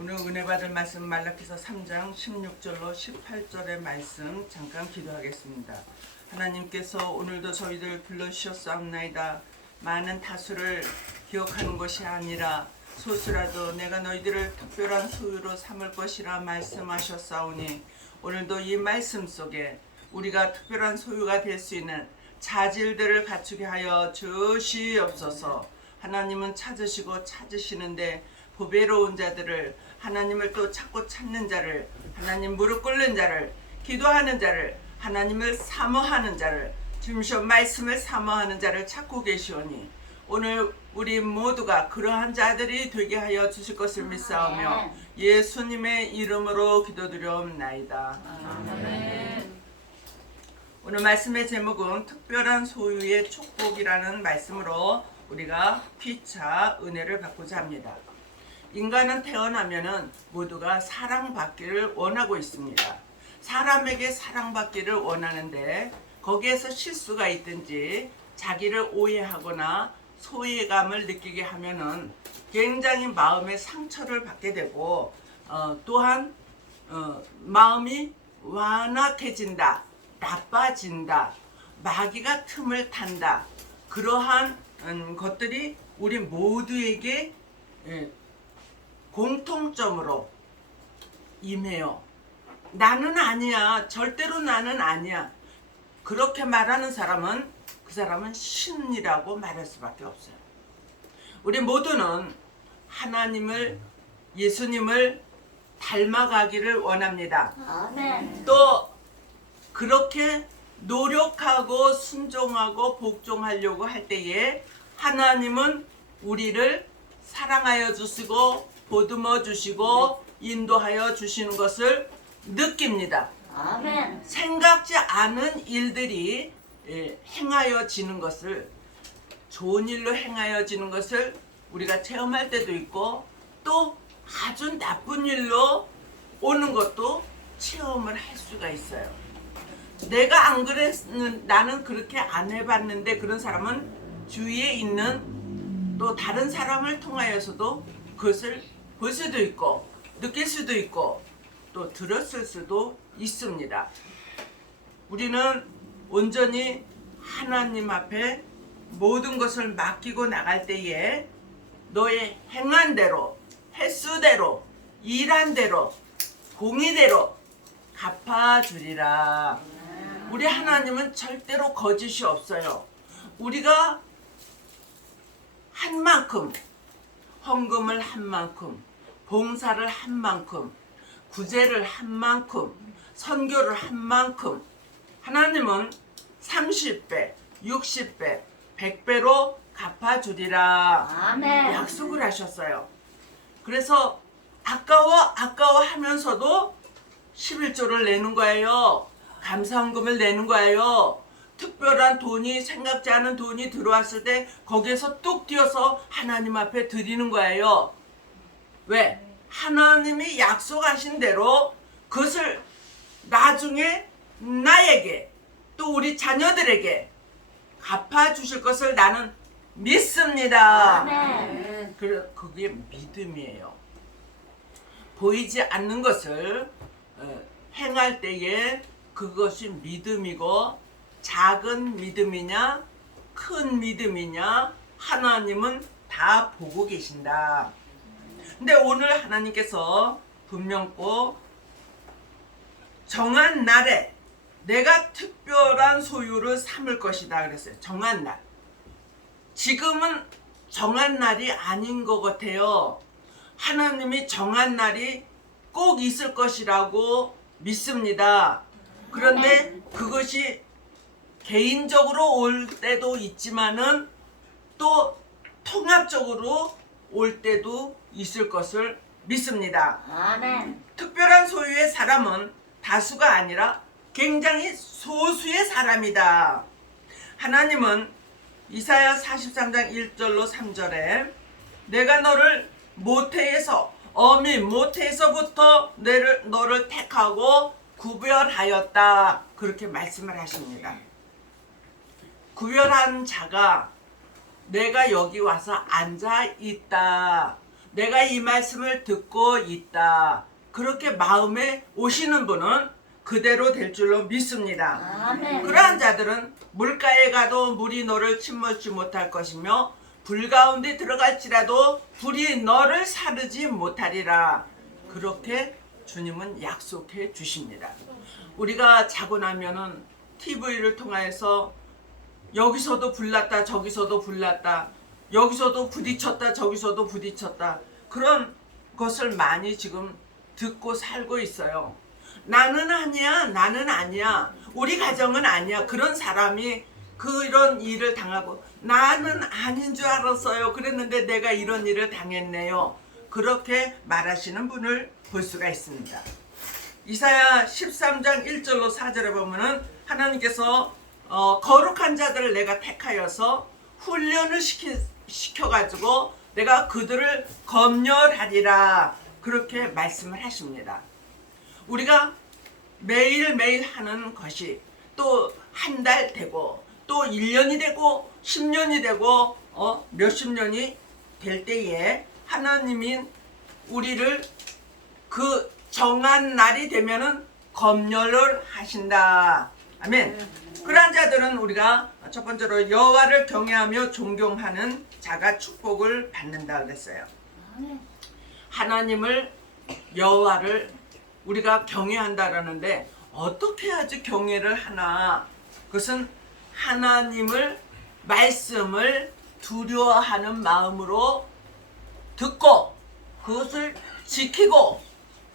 오늘 은혜 받을 말씀 말라기서 3장 16절로 18절의 말씀 잠깐 기도하겠습니다. 하나님께서 오늘도 저희들 불러주셨사옵나이다. 많은 다수를 기억하는 것이 아니라 소수라도 내가 너희들을 특별한 소유로 삼을 것이라 말씀하셨사오니 오늘도 이 말씀 속에 우리가 특별한 소유가 될 수 있는 자질들을 갖추게 하여 주시옵소서. 하나님은 찾으시고 찾으시는데 보배로운 자들을, 하나님을 또 찾고 찾는 자를, 하나님 무릎 꿇는 자를, 기도하는 자를, 하나님을 사모하는 자를, 주님의 말씀을 사모하는 자를 찾고 계시오니 오늘 우리 모두가 그러한 자들이 되게 하여 주실 것을 믿사오며 예수님의 이름으로 기도드려옵나이다. 아멘. 오늘 말씀의 제목은 특별한 소유의 축복이라는 말씀으로 우리가 피차 은혜를 받고자 합니다. 인간은 태어나면은 모두가 사랑받기를 원하고 있습니다. 사람에게 사랑받기를 원하는데 거기에서 실수가 있든지 자기를 오해하거나 소외감을 느끼게 하면은 굉장히 마음의 상처를 받게 되고 또한 마음이 완악해진다, 나빠진다, 마귀가 틈을 탄다. 그러한 것들이 우리 모두에게 공통점으로 임해요. 나는 아니야. 절대로 나는 아니야. 그렇게 말하는 사람은 그 사람은 신이라고 말할 수밖에 없어요. 우리 모두는 하나님을, 예수님을 닮아가기를 원합니다. 아멘. 또 그렇게 노력하고 순종하고 복종하려고 할 때에 하나님은 우리를 사랑하여 주시고 보듬어 주시고 인도하여 주시는 것을 느낍니다. 아멘. 생각지 않은 일들이 행하여지는 것을, 좋은 일로 행하여지는 것을 우리가 체험할 때도 있고 또 아주 나쁜 일로 오는 것도 체험을 할 수가 있어요. 내가 안 그랬는, 나는 그렇게 안 해봤는데 그런 사람은 주위에 있는 또 다른 사람을 통하여서도 그것을 볼 수도 있고 느낄 수도 있고 또 들었을 수도 있습니다. 우리는 온전히 하나님 앞에 모든 것을 맡기고 나갈 때에 너의 행한 대로, 횟수대로, 일한 대로, 공의대로 갚아주리라. 우리 하나님은 절대로 거짓이 없어요. 우리가 한 만큼, 헌금을 한 만큼, 봉사를 한 만큼, 구제를 한 만큼, 선교를 한 만큼 하나님은 30배, 60배, 100배로 갚아주리라. 아멘. 약속을 하셨어요. 그래서 아까워 하면서도 11조를 내는 거예요. 감사헌금을 내는 거예요. 특별한 돈이, 생각지 않은 돈이 들어왔을 때 거기에서 뚝 뛰어서 하나님 앞에 드리는 거예요. 왜? 하나님이 약속하신 대로 그것을 나중에 나에게 또 우리 자녀들에게 갚아주실 것을 나는 믿습니다. 아멘. 그게 믿음이에요. 보이지 않는 것을 행할 때에 그것이 믿음이고, 작은 믿음이냐 큰 믿음이냐 하나님은 다 보고 계신다. 근데 오늘 하나님께서 분명 꼭 정한 날에 내가 특별한 소유를 삼을 것이다 그랬어요. 정한 날. 지금은 정한 날이 아닌 것 같아요. 하나님이 정한 날이 꼭 있을 것이라고 믿습니다. 그런데 그것이 개인적으로 올 때도 있지만은 또 통합적으로 올 때도 있을 것을 믿습니다. 아멘. 특별한 소유의 사람은 다수가 아니라 굉장히 소수의 사람이다. 하나님은 이사야 43장 1절로 3절에 내가 너를 모태에서, 어미 모태에서부터 너를 택하고 구별하였다. 그렇게 말씀을 하십니다. 구별한 자가 내가 여기 와서 앉아 있다. 내가 이 말씀을 듣고 있다. 그렇게 마음에 오시는 분은 그대로 될 줄로 믿습니다. 아멘. 그러한 자들은 물가에 가도 물이 너를 침몰치 못할 것이며 불 가운데 들어갈지라도 불이 너를 사르지 못하리라. 그렇게 주님은 약속해 주십니다. 우리가 자고 나면은 TV를 통해서 여기서도 불났다 저기서도 불났다 여기서도 부딪혔다 저기서도 부딪혔다 그런 것을 많이 지금 듣고 살고 있어요. 나는 아니야 나는 아니야 우리 가정은 아니야 그런 사람이 그런 일을 당하고 나는 아닌 줄 알았어요. 그랬는데 내가 이런 일을 당했네요. 그렇게 말하시는 분을 볼 수가 있습니다. 이사야 13장 1절로 4절에 보면은 하나님께서 거룩한 자들을 내가 택하여서 훈련을 시켜가지고 내가 그들을 검열하리라 그렇게 말씀을 하십니다. 우리가 매일매일 하는 것이 또 한 달 되고 또 1년이 되고 10년이 되고 몇십 년이 될 때에 하나님이 우리를 그 정한 날이 되면은 검열을 하신다. 아멘. 그러한 자들은 우리가 첫 번째로 여호와를 경외하며 존경하는 자가 축복을 받는다 그랬어요. 하나님을 여호와를 우리가 경외한다라는데 어떻게 해야지 경외를 하나? 그것은 하나님을 말씀을 두려워하는 마음으로 듣고 그것을 지키고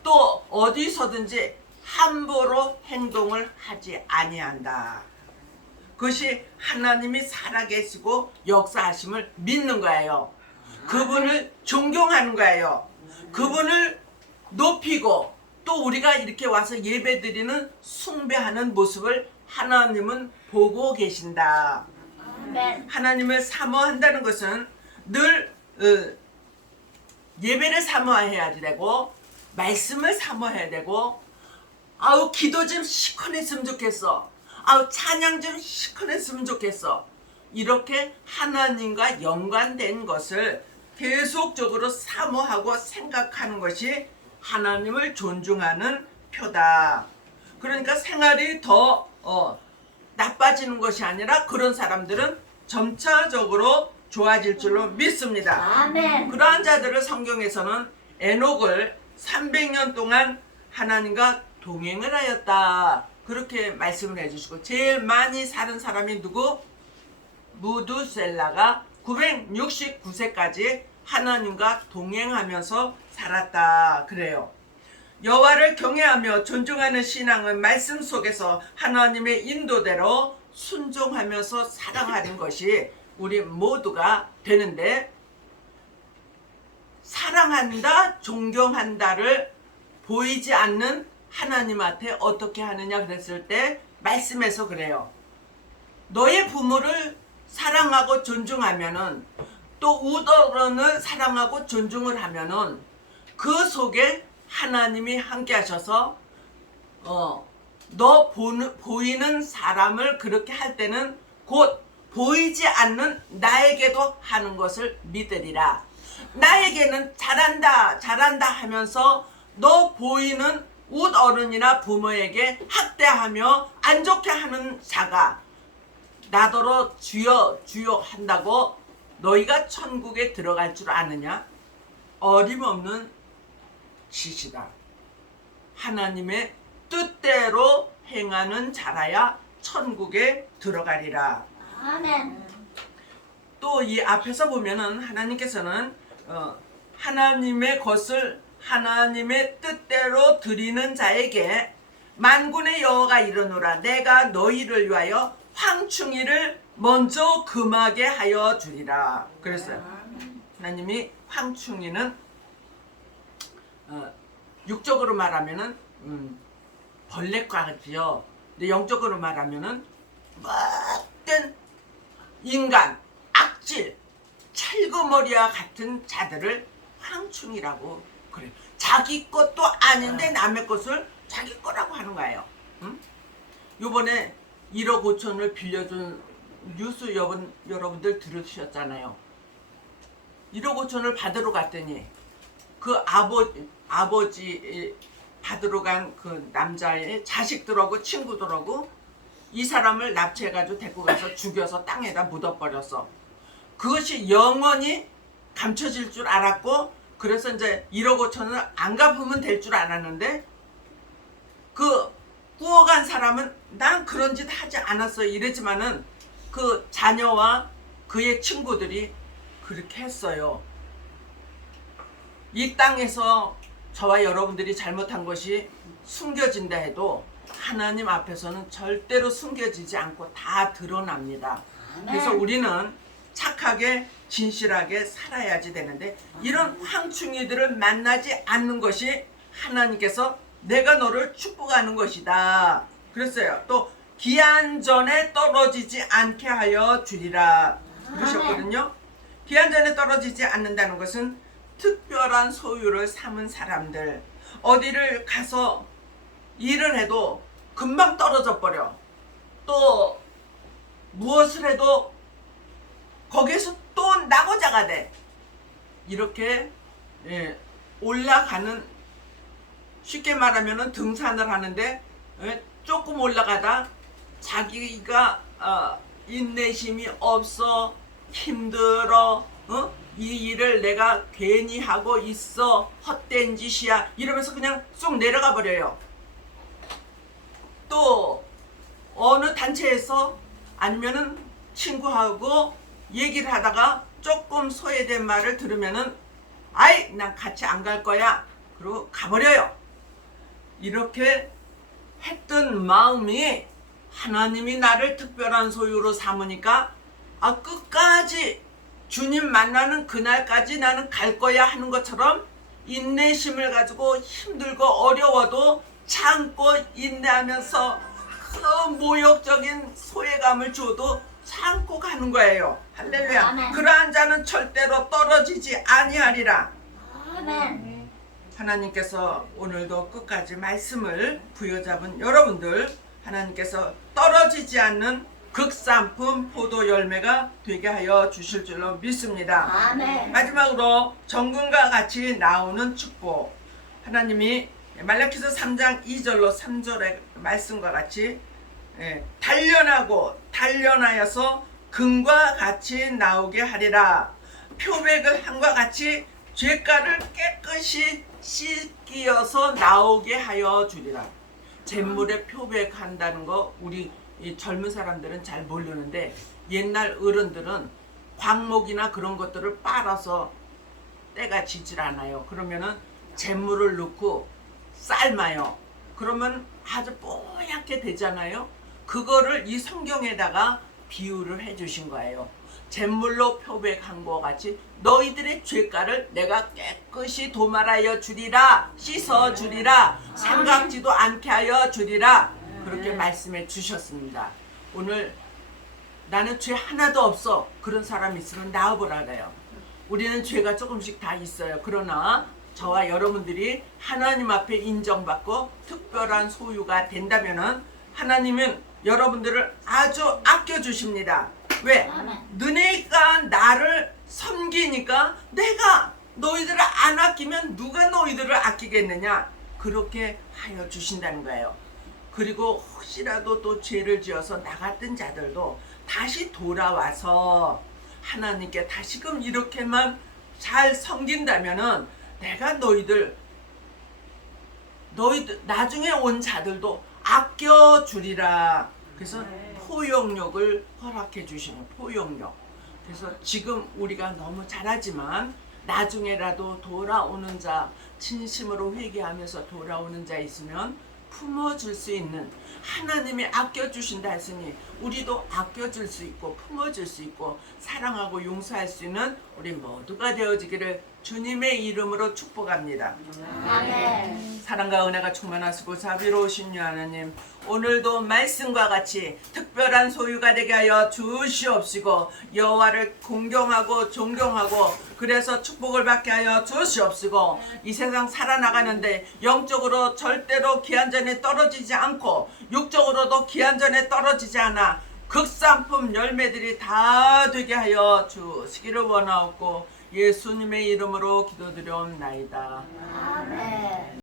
또 어디서든지 함부로 행동을 하지 아니한다. 그것이 하나님이 살아계시고 역사하심을 믿는 거예요. 그분을 존경하는 거예요. 그분을 높이고 또 우리가 이렇게 와서 예배드리는 숭배하는 모습을 하나님은 보고 계신다. 하나님을 사모한다는 것은 늘 예배를 사모해야 되고 말씀을 사모해야 되고 아우 기도 좀 시원했으면 좋겠어. 아우 찬양 좀 시원했으면 좋겠어. 이렇게 하나님과 연관된 것을 계속적으로 사모하고 생각하는 것이 하나님을 존중하는 표다. 그러니까 생활이 더 나빠지는 것이 아니라 그런 사람들은 점차적으로 좋아질 줄로 믿습니다. 아멘. 그러한 자들을 성경에서는 에녹을 300년 동안 하나님과 동행을 하였다. 그렇게 말씀을 해주시고 제일 많이 사는 사람이 누구? 무두셀라가 969세까지 하나님과 동행하면서 살았다. 그래요. 여호와를 경외하며 존중하는 신앙은 말씀 속에서 하나님의 인도대로 순종하면서 살아가는 것이 우리 모두가 되는데 사랑한다, 존경한다를 보이지 않는 하나님한테 어떻게 하느냐 그랬을 때 말씀에서 그래요. 너의 부모를 사랑하고 존중하면은 또 우더런을 사랑하고 존중을 하면은 그 속에 하나님이 함께 하셔서 너 보이는 사람을 그렇게 할 때는 곧 보이지 않는 나에게도 하는 것을 믿으리라. 나에게는 잘한다 잘한다 하면서 너 보이는 웃어른이나 부모에게 학대하며 안 좋게 하는 자가 나더러 주여 주여 한다고 너희가 천국에 들어갈 줄 아느냐? 어림없는 짓이다. 하나님의 뜻대로 행하는 자라야 천국에 들어가리라. 아멘. 또 이 앞에서 보면은 하나님께서는 하나님의 것을 하나님의 뜻대로 드리는 자에게 만군의 여호와가 이르노라 내가 너희를 위하여 황충이를 먼저 금하게 하여 주리라. 그랬어요. 하나님이 황충이는 육적으로 말하면은 벌레과지요. 근데 영적으로 말하면은 못된 인간, 악질, 찰구머리와 같은 자들을 황충이라고 그래요. 자기 것도 아닌데 남의 것을 자기 거라고 하는 거예요. 요번에 1억 5천을 빌려준 뉴스 여러분들 들으셨잖아요. 1억 5천을 받으러 갔더니 그 아버지 받으러 간 그 남자의 자식들하고 친구들하고 이 사람을 납치해가지고 데리고 가서 죽여서 땅에다 묻어버렸어. 그것이 영원히 감춰질 줄 알았고, 그래서 이제 1억 5천을 안 갚으면 될 줄 알았는데, 그 구워간 사람은 난 그런 짓 하지 않았어요 이랬지만은 그 자녀와 그의 친구들이 그렇게 했어요. 이 땅에서 저와 여러분들이 잘못한 것이 숨겨진다 해도 하나님 앞에서는 절대로 숨겨지지 않고 다 드러납니다. 그래서 우리는 착하게 진실하게 살아야지 되는데, 이런 황충이들을 만나지 않는 것이 하나님께서 내가 너를 축복하는 것이다 그랬어요. 또 기한전에 떨어지지 않게 하여 주리라 그러셨거든요. 기한전에 떨어지지 않는다는 것은 특별한 소유를 삼은 사람들, 어디를 가서 일을 해도 금방 떨어져 버려. 또 무엇을 해도 거기에서 또 낙오자가 돼. 이렇게 올라가는, 쉽게 말하면 등산을 하는데 조금 올라가다 자기가 인내심이 없어, 힘들어, 이 일을 내가 괜히 하고 있어, 헛된 짓이야 이러면서 그냥 쏙 내려가 버려요. 또 어느 단체에서 아니면은 친구하고 얘기를 하다가 조금 소외된 말을 들으면은 아이 난 같이 안 갈 거야 그러고 가버려요. 이렇게 했던 마음이 하나님이 나를 특별한 소유로 삼으니까 끝까지 주님 만나는 그날까지 나는 갈 거야 하는 것처럼 인내심을 가지고 힘들고 어려워도 참고 인내하면서 그 모욕적인 소외감을 줘도 참고 가는 거예요. 할렐루야. 아멘. 그러한 자는 절대로 떨어지지 아니하리라. 아멘. 하나님께서 오늘도 끝까지 말씀을 부여잡은 여러분들, 하나님께서 떨어지지 않는 극상품 포도 열매가 되게 하여 주실 줄로 믿습니다. 아멘. 마지막으로 정금과 같이 나오는 축복, 하나님이 말라기서 3장 2절로 3절의 말씀과 같이 단련하고 단련하여서 금과 같이 나오게 하리라. 표백을 함과 같이 죄가를 깨끗이 씻기어서 나오게 하여 주리라. 잿물에 표백한다는 거 우리 이 젊은 사람들은 잘 모르는데, 옛날 어른들은 광목이나 그런 것들을 빨아서 때가 지질 않아요. 그러면은 잿물을 넣고 삶아요. 그러면 아주 뽀얗게 되잖아요. 그거를 이 성경에다가 비유를 해주신 거예요. 잿물로 표백한 것 같이 너희들의 죄가를 내가 깨끗이 도말하여 주리라, 씻어 주리라, 삼각지도 않게 하여 주리라, 그렇게 말씀해 주셨습니다. 오늘 나는 죄 하나도 없어 그런 사람 있으면 나와보라 그래요. 우리는 죄가 조금씩 다 있어요. 그러나 저와 여러분들이 하나님 앞에 인정받고 특별한 소유가 된다면은 하나님은 여러분들을 아주 아껴주십니다. 왜? 너네가 나를 섬기니까 내가 너희들을 안 아끼면 누가 너희들을 아끼겠느냐, 그렇게 하여 주신다는 거예요. 그리고 혹시라도 또 죄를 지어서 나갔던 자들도 다시 돌아와서 하나님께 다시금 이렇게만 잘 섬긴다면은 내가 너희들 나중에 온 자들도 아껴주리라. 그래서 포용력을 허락해 주시는 포용력. 그래서 지금 우리가 너무 잘하지만 나중에라도 돌아오는 자, 진심으로 회개하면서 돌아오는 자 있으면 품어줄 수 있는, 하나님이 아껴주신다 했으니 우리도 아껴줄 수 있고 품어줄 수 있고 사랑하고 용서할 수 있는 우리 모두가 되어지기를 주님의 이름으로 축복합니다. 아멘. 사랑과 은혜가 충만하시고 자비로우신 하나님, 오늘도 말씀과 같이 특별한 소유가 되게 하여 주시옵시고 여호와를 공경하고 존경하고 그래서 축복을 받게 하여 주시옵시고 이 세상 살아나가는데 영적으로 절대로 기한전에 떨어지지 않고 육적으로도 기한전에 떨어지지 않아 극상품 열매들이 다 되게 하여 주시기를 원하옵고 예수님의 이름으로 기도드려옵나이다. 아멘.